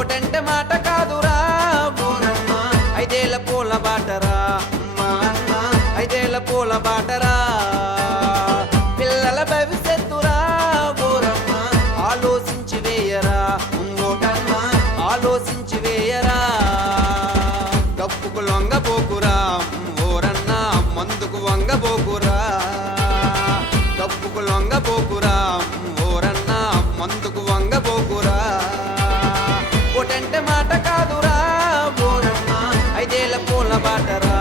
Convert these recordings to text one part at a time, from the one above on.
ఒటంటే మాట కాదురా బోరమ్మ ఐదేళ్ల పూల బాటరా ఐదేళ్ల పూల బాటరా పిల్లల భవిష్యత్తురా బోరమ్మ ఆలోచించి వేయరా ఓటమ్మ ఆలోచించి వేయరా డప్పుకు లొంగబోకురా ఓరన్న మందుకు వంగబోకురా డప్పుకు లొంగబోకురా ఓరన్న మందుకు వంగబోకురా ఒటంటే మాట కాదురా బోరమ్మ ఐదేళ్ల పూల బాటరా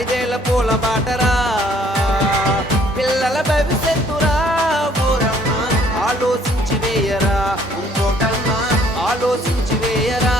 ఐదేళ్ల పూల బాటరా పిల్లల భవిష్యత్తురా బోరమ్మ ఆలోచించి వేయరా ఓటమ్మ ఆలోచించి వేయరా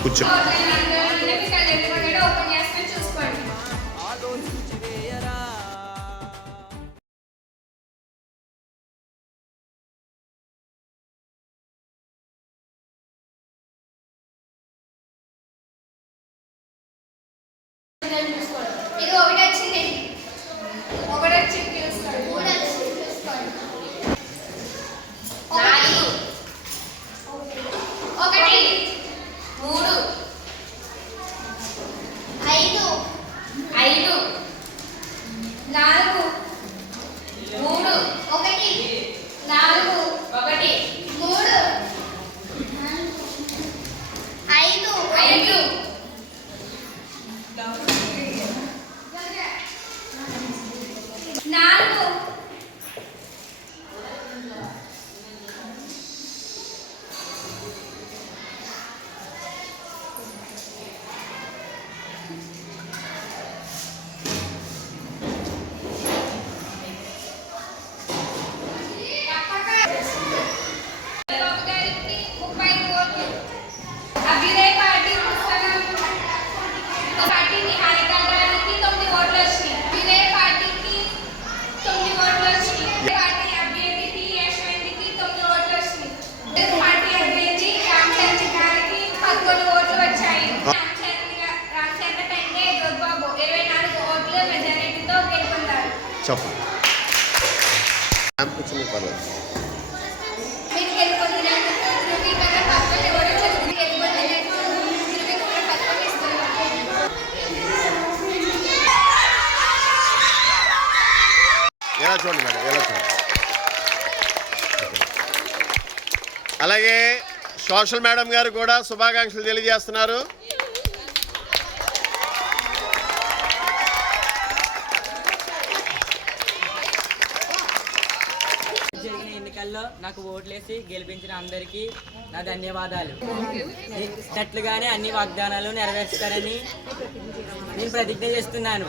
కూర్చో ఇది ఒకటి వచ్చింది ఒకటి వచ్చింది చూసుకోండి మూడు వచ్చింది చూసుకోండి నాలుగు ఒకటి మూడు ఐదు ఐదు నాలుగు మూడు ఒకటి నాలుగు ఒకటి మూడు ఐదు ఐదు నాలుగు చెప్పు. కూర్చుని పర్లేదు. మీరు గెలుపొందినట్టు ధృవీకరణ పత్రం ఎవరు గెలుపొందినట్టు ధృవీకరణ పత్రం ఇస్తున్నారు. ఎలా చూడండి మేడం, ఎలా చూడండి. అలాగే సోషల్ మేడం గారు కూడా శుభాకాంక్షలు తెలియజేస్తున్నారు. జరిగిన ఎన్నికల్లో నాకు ఓట్లేసి గెలిపించిన అందరికీ నా ధన్యవాదాలు. ఇచ్చినట్లుగానే అన్ని వాగ్దానాలు నెరవేర్చుతారని నేను ప్రతిజ్ఞ చేస్తున్నాను.